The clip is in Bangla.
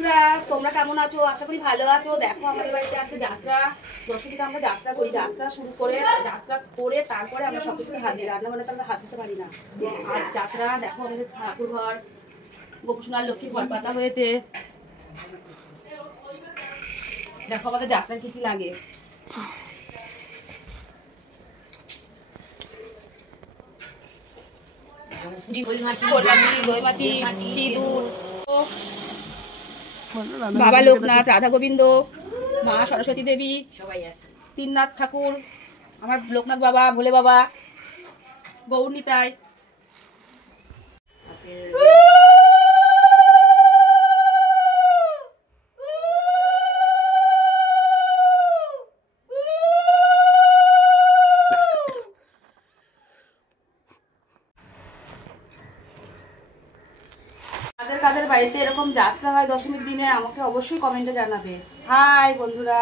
বন্ধুরা, তোমরা কেমন আছো? আশা করি ভালো আছো। দেখো আমাদের বাড়িতে আজকে যাত্রা। দশমীতে আমরা যাত্রা করি, যাত্রা শুরু করে তারপরে আমরা সবকিছুতে হাত দিই। রান্না বান্নাতে আমরা হাত দিতে পারি না। আজ যাত্রা, দেখো আমাদের ঠাকুর ঘর, গোপুসোনার লক্ষ্মী ঘর পাতা হয়েছে। দেখো আমাদের যাত্রায় কি কি লাগে। বাবা লোকনাথ, রাধা গোবিন্দ, মা সরস্বতী দেবী, সবাই আছে। তিননাথ ঠাকুর, আমার লোকনাথ বাবা, ভোলে বাবা, গৌরনীতাই। কাদের বাড়িতে এরকম যাত্রা হয় দশমীর দিনে আমাকে অবশ্যই কমেন্টে জানাবে। হাই বন্ধুরা।